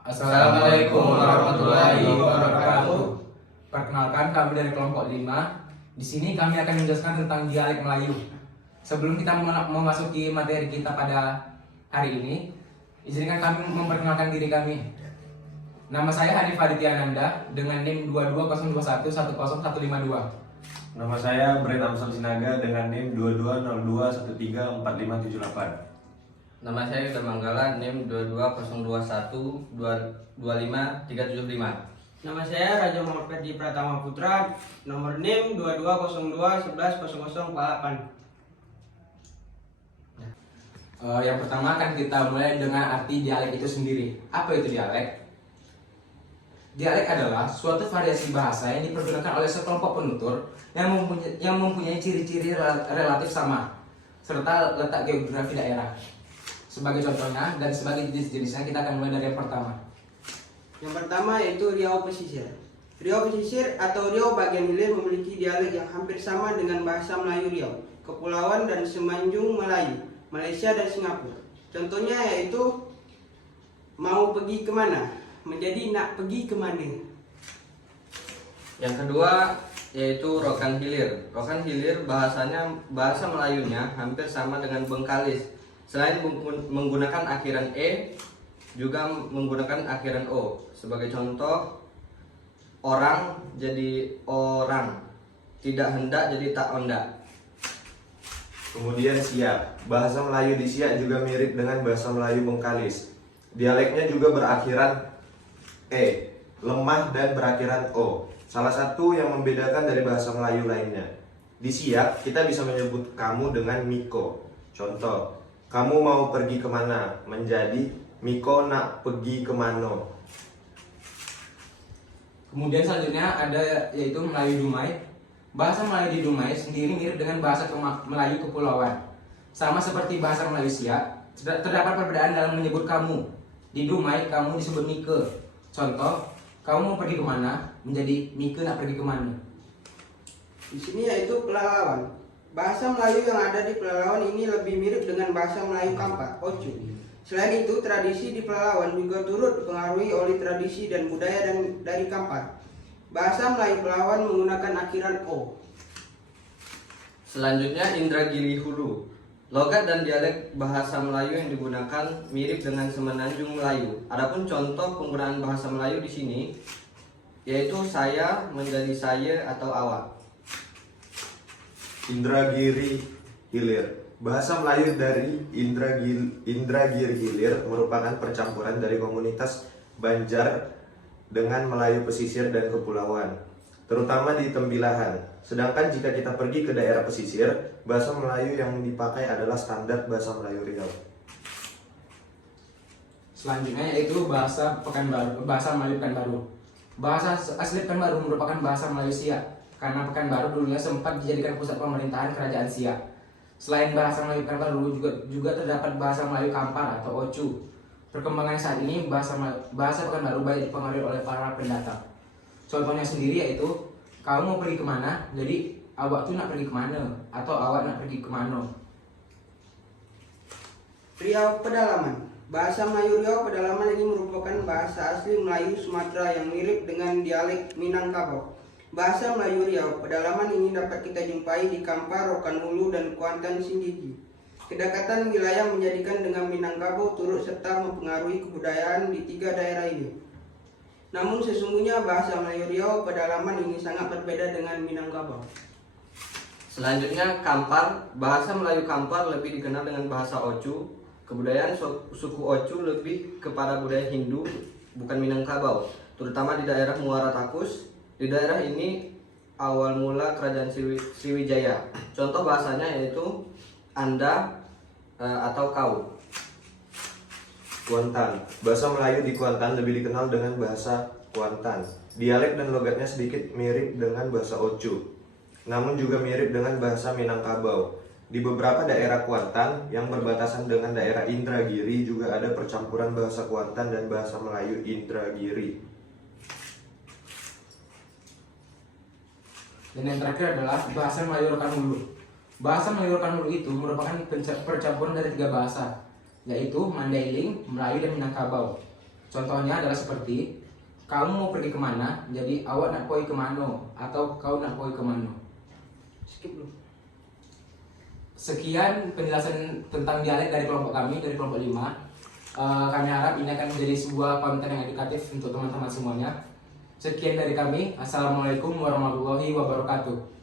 Assalamualaikum warahmatullahi wabarakatuh. Perkenalkan, kami dari kelompok 5. Di sini kami akan menjelaskan tentang dialek Melayu. Sebelum kita memasuki materi kita pada hari ini, izinkan kami memperkenalkan diri kami. Nama saya Hanif Adityananda dengan NIM 2202110152. Nama saya Brent Amsal Sinaga dengan NIM 2202134578. Nama saya Yuda Manggala, NIM 22012253775. Nama saya Raja Muhammad Ferdi Pratama Putra, nomor NIM 2202110048. Yang pertama akan kita mulai dengan arti dialek itu sendiri. Apa itu dialek? Dialek adalah suatu variasi bahasa yang dipergunakan oleh sekelompok penutur yang mempunyai ciri-ciri relatif sama serta letak geografi daerah. Sebagai contohnya dan sebagai jenis-jenisnya, kita akan mulai dari yang pertama. Yang pertama yaitu Riau Pesisir. Riau Pesisir atau Riau bagian hilir memiliki dialek yang hampir sama dengan bahasa Melayu Riau, Kepulauan dan Semenanjung Melayu, Malaysia dan Singapura. Contohnya yaitu mau pergi kemana menjadi nak pergi kemana. Yang kedua yaitu Rokan Hilir. Rokan Hilir bahasa Melayunya hampir sama dengan Bengkalis. Selain menggunakan akhiran E, juga menggunakan akhiran O. Sebagai contoh, orang jadi orang, tidak hendak jadi tak ondak. Kemudian Siak. Bahasa Melayu di Siak juga mirip dengan bahasa Melayu Bengkalis. Dialeknya juga berakhiran E, lemah dan berakhiran O. Salah satu yang membedakan dari bahasa Melayu lainnya. Di Siak kita bisa menyebut kamu dengan Miko. Contoh, kamu mau pergi kemana? Menjadi Miko nak pergi kemana. Kemudian selanjutnya ada yaitu Melayu Dumai. Bahasa Melayu di Dumai sendiri mirip dengan bahasa Melayu Kepulauan. Sama seperti bahasa Melayu Siak, terdapat perbedaan dalam menyebut kamu. Di Dumai kamu disebut Mike. Contoh, kamu mau pergi kemana? Menjadi Mike nak pergi kemana. Di sini yaitu Pelalawan. Bahasa Melayu yang ada di Pelalawan ini lebih mirip dengan bahasa Melayu Kampar, Ocu. Selain itu, tradisi di Pelalawan juga turut dipengaruhi oleh tradisi dan budaya dari Kampar. Bahasa Melayu Pelalawan menggunakan akhiran O. Selanjutnya Indragiri Hulu. Logat dan dialek bahasa Melayu yang digunakan mirip dengan Semenanjung Melayu. Adapun contoh penggunaan bahasa Melayu di sini yaitu saya menjadi saya atau awak. Indragiri Hilir. Bahasa Melayu dari Indragiri Hilir merupakan percampuran dari komunitas Banjar dengan Melayu pesisir dan kepulauan, terutama di Tembilahan. Sedangkan jika kita pergi ke daerah pesisir, bahasa Melayu yang dipakai adalah standar bahasa Melayu Riau. Selanjutnya yaitu bahasa Melayu Pekanbaru. Bahasa asli Pekanbaru merupakan bahasa Melayu Siak, karena Pekanbaru dulunya sempat dijadikan pusat pemerintahan kerajaan Siak. Selain bahasa Melayu Pekanbaru juga terdapat bahasa Melayu Kampar atau Ocu. Perkembangan saat ini bahasa Pekanbaru banyak dipengaruhi oleh para pendatang. Contohnya sendiri yaitu kamu mau pergi kemana, jadi awak tuh nak pergi kemana, atau awak nak pergi kemana. Riau Pedalaman. Bahasa Melayu Riau Pedalaman ini merupakan bahasa asli Melayu Sumatera yang mirip dengan dialek Minangkabau. Bahasa Melayu Riau Pedalaman ini dapat kita jumpai di Kampar, Rokan Hulu, dan Kuantan Sindiki. Kedekatan wilayah menjadikan dengan Minangkabau turut serta mempengaruhi kebudayaan di tiga daerah ini. Namun sesungguhnya bahasa Melayu Riau Pedalaman ini sangat berbeda dengan Minangkabau. Selanjutnya Kampar. Bahasa Melayu Kampar lebih dikenal dengan bahasa Ocu. Kebudayaan suku Ocu lebih kepada budaya Hindu, bukan Minangkabau, terutama di daerah Muara Takus. Di daerah ini awal mula kerajaan Sriwijaya. Contoh bahasanya yaitu Anda atau kau. Kuantan. Bahasa Melayu di Kuantan lebih dikenal dengan bahasa Kuantan. Dialek dan logatnya sedikit mirip dengan bahasa Ocu, namun juga mirip dengan bahasa Minangkabau. Di beberapa daerah Kuantan yang berbatasan dengan daerah Indragiri juga ada percampuran bahasa Kuantan dan bahasa Melayu Indragiri. Dan yang terakhir adalah bahasa Melayu Rokan Hulu. Bahasa Melayu Rokan Hulu itu merupakan percampuran dari tiga bahasa, yaitu Mandailing, Melayu, dan Minangkabau. Contohnya adalah seperti kamu mau pergi kemana, jadi awak nak pergi kemana, atau kau nak pergi kemana. Skip dulu. Sekian penjelasan tentang dialek dari kelompok kami, dari kelompok 5. Kami harap ini akan menjadi sebuah konten yang edukatif untuk teman-teman semuanya. Sekian dari kami. Assalamualaikum warahmatullahi wabarakatuh.